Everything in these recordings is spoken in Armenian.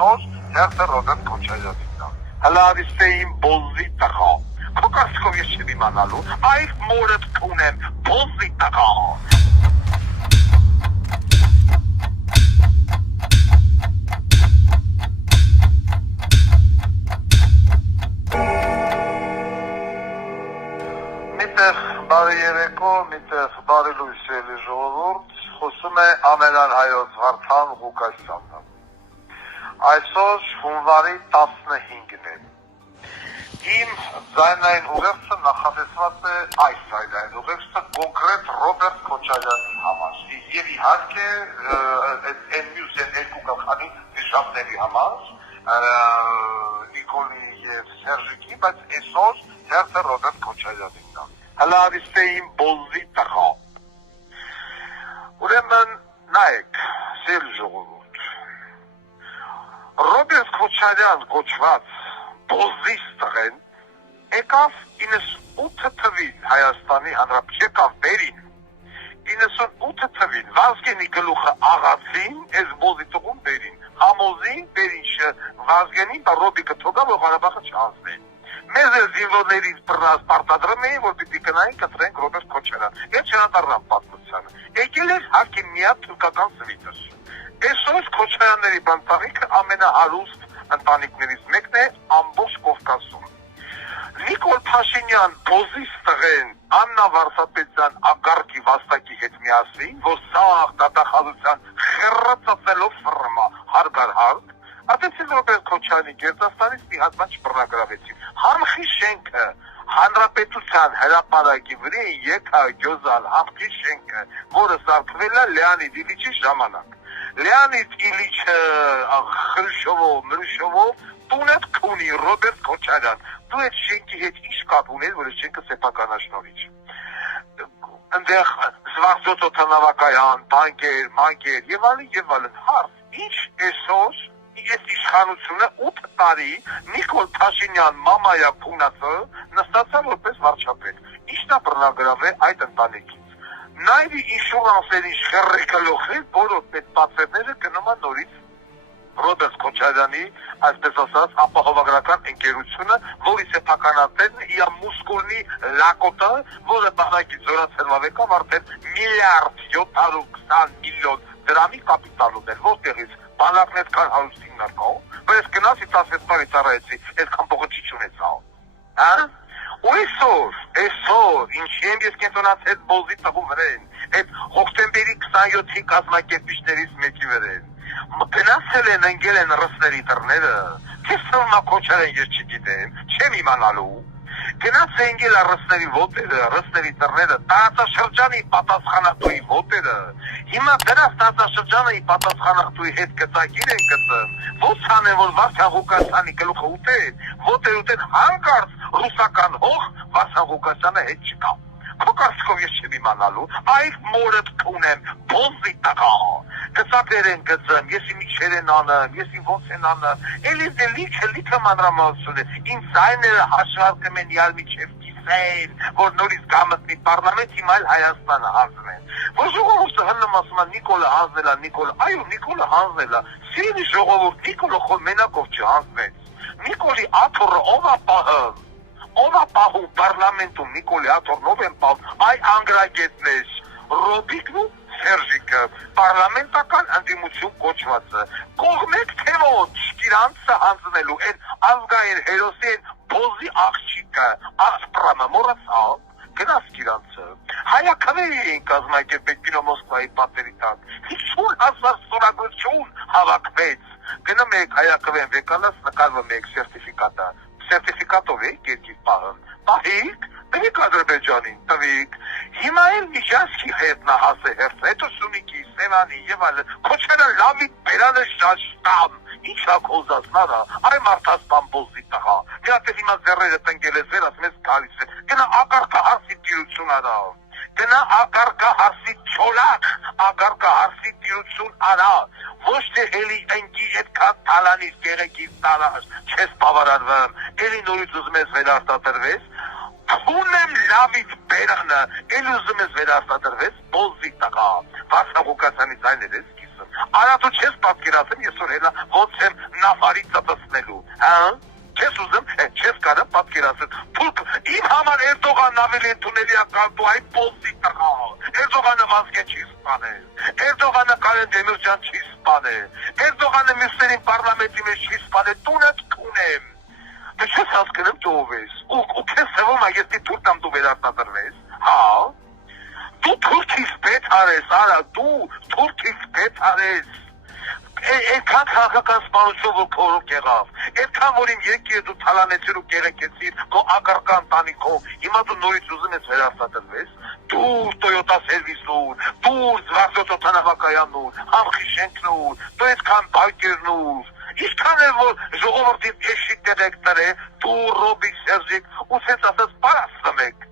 Esos Serse Robert Koçayyan'da. Հլարիստեին բոզի տղա։ Քո կարծիքով ես չեմ իմանալու, այդ մորդ կունեմ բոզի տղա։ Միտեղ բարի երեկո, միտեղ բարի լույս էլի ժողովուրդ, խոսում է ամենան հայոց Վարդան Ղուկասյանը։ Այսօր հունվարի 15-ն է։ Իմ ձայնային ուղերձը նախատեսված է այս ձայնային ուղերձը կոնկրետ Ռոբերտ Քոչարյանի համար եւ իհարկե այն մյուս երկու գլխանի դժվարների համար Նիկոլի եւ Սերժիկի, բայց այսօր Serse Robert Koçayyan'ın da. Հլարիստեին բոզի տղա։ Ուրեմն նայեք, սեր ժողովուրդ։ Ռոբերտ Քոչարյան կոչված բոզիս տղեն եկավ 98 թվին Հայաստանի Հանրապետության եկավ բերին 98 թվին Վազգենի գլուխը աղացին, այս բոզի տղուն բերին, համոզին բերին Վազգենի Ռոբիկը թողավ ու Ղարաբաղը չանցնեն։ Մեզ էլ զինվորներից պարտադրում էին, որ պիտի գնային կտրենք Ռոբերտ Քոչարյան։ Այդ չնադառնամ պատմությանը։ Եկել էր հարկի միակ թուրքական սվիտը։ Այսօր Քոչարյանների բանտանիքը ամենահարուստ ընտանիքներից մեկն է ամբողջ Կովկասում։ Նիկոլ Փաշինյան բոզիս տղեն Աննա Վարսապետյան ագարկի վաստակի հետ միասին, որ սաղ դատախազության խեռացածելով ֆրմա հարգարհարկ, Ատեցին Ռոբերտ Քոչարյանի Գերդաստանից մի հատված բռնագրավեցին։ Համխի շենքը Հանրապետության հրապարակի վրա եկա գյոզալ համխի շենքը, որը սարքվել է Լեոնիդ Իլիչի ժամանակ։ Լեոնիդ Իլիչը Խրուշովով տունետ քունի Ռոբերտ Քոչարյան։ Դու այդ շենքի հետ ինչ կապ ունես, որ շենքը սեփականաշնորհիչ։ Այնտեղ զվարճոթանավակայան, բանկեր, մանկեր եւ այլն հարց։ Ինչ այսօր Այս իշխանությունը 8 տարի Նիկոլ Փաշինյան մամայա փունացը նստացավ որպես վարչապետ։ Ինչն է բռնագրավել այդ ընտանիքից։ Նայվի ինշուրանսերի շերրիկալոխի բոլոր պետպատվերները գնում են նորից Ռոբերտ Քոչարյանի, այսպես ասած, ապահովագրական ընկերությունը, որի սեփականատերն իր մուսկուլնի լակոտը, որը բանակի զորացրվավեկավ արդեն 1.720 միլիոն դրամի կապիտալ ուներ, որտեղից բանակն այդքան հարուստին նարկավ, բայց գնացի 16 տարի ծառայեցի, այդքան փողը չի չունեցավ։ Հա? Ու այսօր, ինչի եմ ես կենտրոնացել բոզի տղու վրեն, այդ հոկտեմբերի 27-ի կազմակերպիչներից մեկի վրեն։ Գնացել են ընկել են ռսների դռները, քեզ թվում է Քոչարյան ես չգիտեմ, չեմ իմանալու։ Գնաց է ընկել ռսների ոտերը, ռսների դռները, տարածաշրջանի պատասխանատուի ոտերը։ Հիմա դրանց տարածաշրջանի պատասխանատուի հետ գծագիր են գծում։ Ո՞նց անեն, որ Վարդան Ղուկասյանի գլուխը ուտեն, ոտեր հանկարծ ռուսական հող Վարդան Ղուկասյանը հետ չկա։ Քո կարծիքով ես չեմ իմանալու, այդ մորդ կունեմ բոզի տղա։ Գծակներ են գծում, ես ինչեր են անում, ես ոնց են անում, էլի լիքը մանրամասն է, ինձ ձայները հաշվարկում են իրար միջև կիսեն, որ նորից գամտնի պարլամենտ հիմա էլ Հայաստանը հանձնեն։ Որ ժողովուրդը հնում ասում է Նիկոլը հանձնել է, այո Նիկոլը հանձնել է, սիրելի ժողովուրդ Նիկոլը խոր մենակով չհանձնեց։ Նիկոլի աթոռը ով է պահում։ Ով է պահում պարլամենտում Նիկոլի աթոռն ով են պահում, այ անգրագետներ, Ռոբիկն ու Սերժիկը, պարլամենտական ընդդիմություն կոչվածը, կողմեք թե ոչ իրանցը հանձնելու, այդ ազգային հերոսի են բոզի աղջիկը, ասպրամը մորացավ, գնաց իրանցը, հայաքվերի էին կազմակերպել կինո Մոսկվայի պատերի տակ, 50,000 ստորագրություն հավաքվեց, գնում եք հայաքվեն վեկանաց նկարվում եք սերտիֆիկատով եք երկիր պահում, պահիկ, տվիք Ադրբեջանին, տվիք, հիմա էլ միջանցքի հետնահաս է հերթ, հետո Սյունիքի, Սևանի եւ այլն, Քոչարյան լավի բերանը շաշտամ, ինչ է կոզածնարա, այ մարդասպան բոզի տղա, դրատես հիմա ձեռերը տնկել ես վեր, ասում ես գալիս է, գնա ակարկա հարսի տիրություն արա, գնա ակարկա հարսի չոլակ, ակարկա հարսի տիրություն արա, ոչ թե էլի ընկի այդքան տալանից գեղեկից տարած, չես բավարարվում, էլի նորից ուզում ես վերարտադրվես, Ունեմ լավից բերանը, էլ ուզում ես վերարտադրվես, բոզի տղա, Վարդան Ղուկասյանի ձայներ ես կիսում։ պատկերացն։ Արա դու չես պատկերացնում, ես որ հենա ոնց եմ նավարի ծծծնելու, հա։ Չես ուզում, չես կարող պատկերացնել։ Թուրք իմ համար Էրդողանն ավելի ընդունելի է կալտու այն պոլսի տղա։ Էրդողանը Վազգեն չի սպանել։ Էրդողանը Կարեն Դեմիրճան չի սպանել։ Էրդողանը մյուսներին պարլամենտի մեջ չի սպանել։ Տունդ քունեմ։ Դու չես հասկանում դու ով ես։ Ու քեզ թվում է ես թուրքամ դու վերարտադրվես։ Հա։ Դու թուրքից պետ արես, արա, դու թուրքից պետ արես։ Էնքան քաղաքական սպանություն որ քորոք եղավ, էնքան որ իմ երկիրը դու թալանեցիր ու կեղեքեցիր քո ակարկան տանիքով, հիմա դու նորից ուզում ես վերարտադրվես, դու Toyota Service-ում, դու Զվարթոտ օդանավակայանն, Համխի շենքն, դու այդքան բանկերն ինչքան էլ որ ժողովրդին էշիկ դերեկտոր է, դու Ռոբիկ Սերժիկ, ու սենց ասած պարասում եք,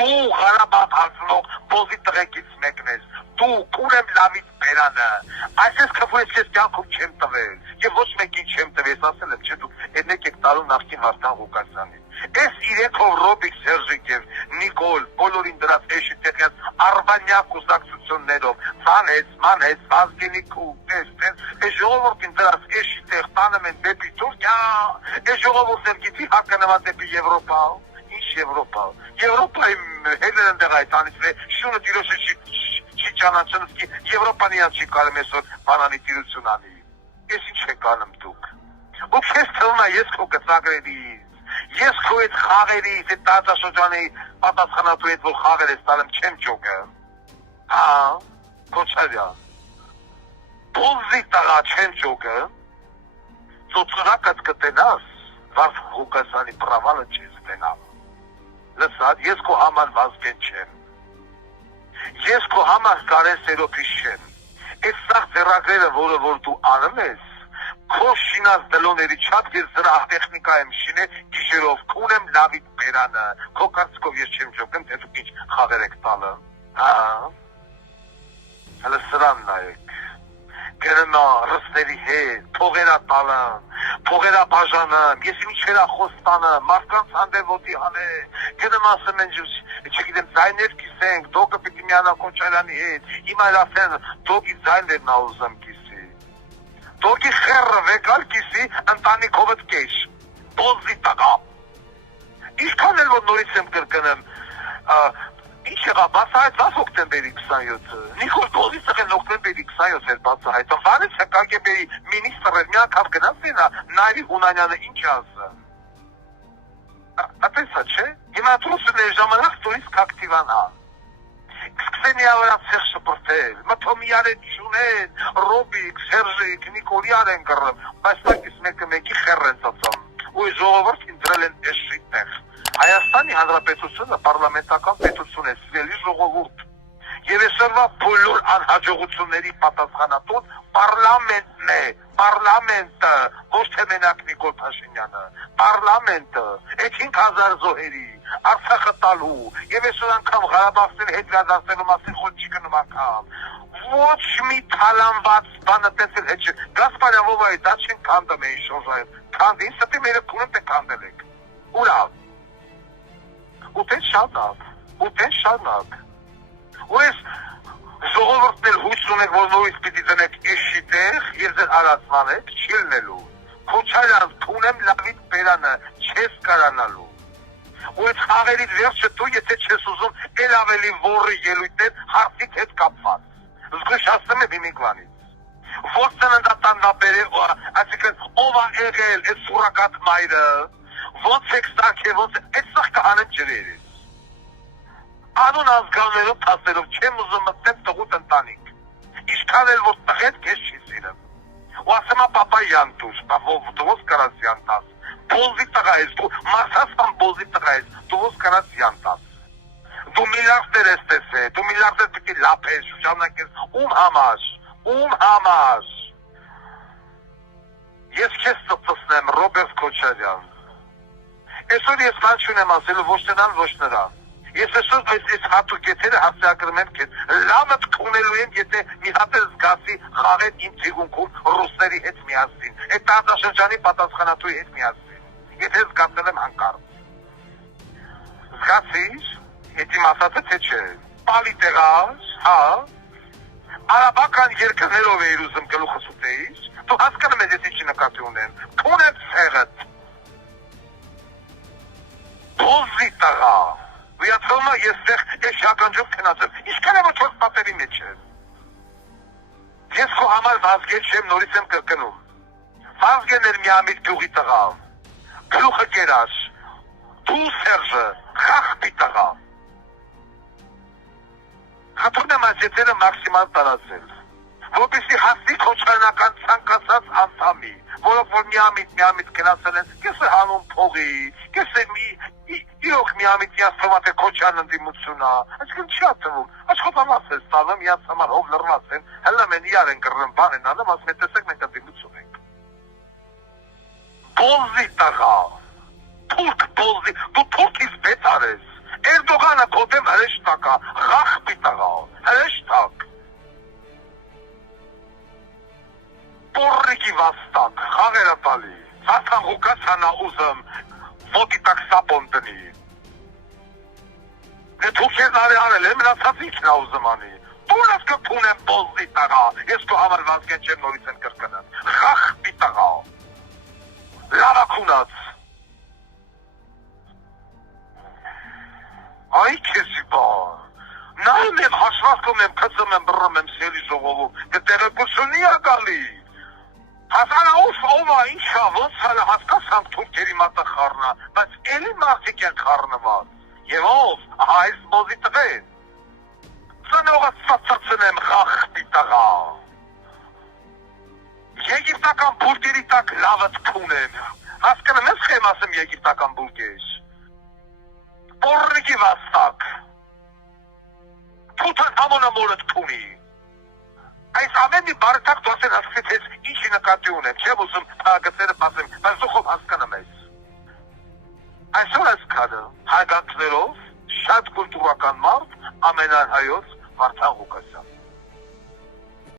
դու Ղարաբաղ հանձնող բոզի տղեկից մեկն ես, դու կուրեմ լավից բերանը, այսպես քվույց ես կյանքում չեմ տվել, և ոչ մեկին չեմ տվել, ասել եմ, չէ դու էնեք եք տարում նախկին Վարդան Ղուկասյանին, ես իրեքով Ռոբիկ Սերժիկ և Նիկոլ, բոլորին դրած էշի տեղյակ արբանյակ կուսակցություններով, մանեց, Վազգենիքու, այս ժողովորդին դրած էշի տեղ տանում են դեպի Թուրքիա, այս ժողովորդներ գիտի հարկանվա դեպի Եվրոպա, ինչ Եվրոպա, Եվրոպայի հետն դեղ այդ անիցն է, շունը տիրոշը չի ճանաչնս ki Եվրոպան իան չի կարում այսօր բանանի տիրություն անի, ես ինչ եք անում դուք, ու քեզ թվում է ես քո գծագրերից, ես քո այդ խաղերից, այդ տարածաշրջանի պատասխանատու հետ որ խաղեր ես տալեմ չեմ ճոգը, հա, Քոչարյան, բոզի տղա չեմ ճոգը, ծոցունակդ կտենաս, Վարդան Ղուկասյանի պրավալը չես տենալ, լսած, ես քո համար Վազգեն չեմ, ես քո համար Կարեն Սերոփիս չեմ, այդ սաղ ձեռագրերը, որը որ դու անում ես, քո շինած դլոների չատ ես զրահ տեխնիկա եմ շինել, գիշերով քունեմ լավիտ բերանը, քո կարծիքով ես չեմ ճոգում, թե դուք ինչ խաղեր եք տալը, հա, հələ սրան նայեք, գերնա ռսների հետ, փողերա տալեմ, փողերա բաժանեմ, ես ինչերա խոստանը, մարդկանց հանդեպ հանե, գնեմ ասեմ են չգիտեմ ձայներ կիսենք, դոկը պիտի միանա Քոչարյանի հետ, հիմա էլ ասեն դոկի ձայներն ա ուզում կիսի, դոկի խեռը վեկալ կիսի ընտանիքովդ կեշ, բոզի տղա, ինչքան էլ որ նորից եմ կրկնեմ, ինչ եղավ, բացահայտ վաս օկտեմբերի 27-ը, Նիկոլ Բոզիսը օկտեմբերի 27 էր բացահայտ, վանից է կարգեպերի մինիստրը մի անգամ գնաց ինա, Նայրի Հունանյանը ինչ ասը, ատեսա չէ, հիմա թրուսուներ ժամանակ տուրիսկ ակտիվանա, սկսեն իավարած սեղ շպրտել, մթոմիար են շունեն, Ռոբիկ, Սերժիկ, Նիկոլիար են կրում, բայց նակիս մեկի խեր են ծծում, ու ժողովրդին դրել են էշի տեղ, Հայաստանի Հանրապետությունը պարլամենտական պետություն է, սիրելի ժողովուրդ, և այսօրվա բոլոր անհաջողությունների պատասխանատուն պարլամենտն է, պարլամենտը, ոչ թե մենակ Նիկոլ Փաշինյանը, պարլամենտը, այդ 5000 զոհերի, Արցախը տալու, և այսօր անգամ Ղարաբաղցիների հետ վերադարձնելու մասին խոսք չի գնում անգամ, ոչ մի թալանված բանը տեսել հետ չի, Գասպարյան Վովայի դա չեն քանդում էին շորժայում, քանդին, ստի մերը քունեմ թե քանդել եք, ուրավ, ուտեն շանակ, ու ես ժողովորդն էլ հույս ունեք, որ նորից պիտի դնեք էշի տեղ, և ձեր արածման եք, չի լնելու, Քոչարյան, թունեմ լավիտ բերանը, չես կարանալու, ու այդ խաղերից վերջը դու, եթե չես ուզում, էլ ավելի որի ելույթներ հարցիք հետ կապված, զգույշ ասում եմ հիմիկվանից, որ ծննդատան նապերել, այսինքն ով ա եղել այդ սուրակատ մայրը, ոնց եք սարքել, ոնց եք, այդ սաղ կհանեմ ջրերից, անուն ազգաններով թասերով չեմ ուզում մտնել տղուտ ընտանիք, ինչքան էլ որ տղետ կեզ չի սիրեմ, ու ասեմ ապապա յանտուշ, դուոս կարաս յանտաս, բոզի տղա ես, դու մարսասպան բոզի տղա ես, դուոս կարաս յանտաս, դու միլիարդներ ես տեսե, դու միլիարդներ պիտի լապես, շուշանակ ես, ում համար, ես քեզ ծծծնեմ, Ռոբերտ Քոչարյան, այսօր ես բան չունեմ ասելու ոչ նրան, ոչ նրան, ես այսօր այս հատուկ եթերը հասցեակրում եմ քեզ, լավդ քունելու եմ, եթե մի հատ էլ զգացի խաղեր իմ ծիգունքում ռուսների հետ միասին, այդ տարածաշրջանի պատասխանատուի հետ միասին, եթե զգացել եմ հանկարծ, զգացիր, հետ իմ ասացը թե չէ, պալի տեղաշ, հա, արաբական երկրներով էիր ուզում գլուխս ուտեիր, դու հասկանում ես ես ինչի նկատի ունեմ, թունեց սեղդ, բոզի տղա, վիացողմա ես ես շականջով կնացեմ, ինչքան է որ չորս պատերի մեջ եմ, ես քո համար Վազգեն չեմ նորից եմ կրկնում, Վազգեն էր միամիտ գյուղի տղա, գլուխը կերար, դու Սերժը, խախտի տղա, հատուրն եմ այս եթերը մաքսիմալ տարածել, որպեսզի հասնի քոչարանական ցանկացած անդամի, որով որ միամիտ գնացել են, կես է հանում փողի, կես է իրոք միամիտ միասթոմատ է քոչարան ընդդիմություն է, այսինքն չի ատվում, աշխատանաց է ստանում, իրանց համար հով լռված են, հելնա մեն իրար են կռնում, բան են անում, ասում են տեսեք մենք ընդդիմություն ենք։ Բոզի տղա, թուրք բոզի, դու թուրքից բետար ես, Էրդողանը կոտեմ հրեշտակ է, խախպի տղա, հրեշտակ, պորրիկի վաստակ, խաղերը տալի, սասան հուկաս հանա ուզմ, ոտի տակ սապոն տնի, թուրքերն արել է, մնացած ինքն է ուզմ անի, դունս կպուն եմ բոզի տղա, ես կո համար Վազգեն չեմ նորից են կրկնեմ, խախպի տղա, լավակունած, Այ քեզի բան, նայում եմ, հաշվածքում եմ, կծում եմ, բռում եմ սելի ժողովում, տեղեկությունի է գալի, հասանա ով է, ինչա, ոնց հալը հասկացանք թուրքերի մատը խառնա, բայց էլի մարդիկ են խառնված, և ով, ահա այս բոզի տղեն, ծնողը ծծծնեմ խախտի տղա, եգիպտական բուրգերի տակ լավը թքուն եմ, հասկանում ես խեմ ասեմ եգիպտական բուրգեր, Պորրիկի վաստակ, թութան համոնը մորդ կունի, այս ամեն մի բարդակ դու ասեն հասկեցից ես ինչի նկատի ունեմ, չեմ ուզում պահագծերը պասեմ, բայց դու խով հասկանում ես։ Այսօր ես կադը հայգանքներով շատ կուլտուրական մարդ ամենահայոց Վարդան Ղուկասյան։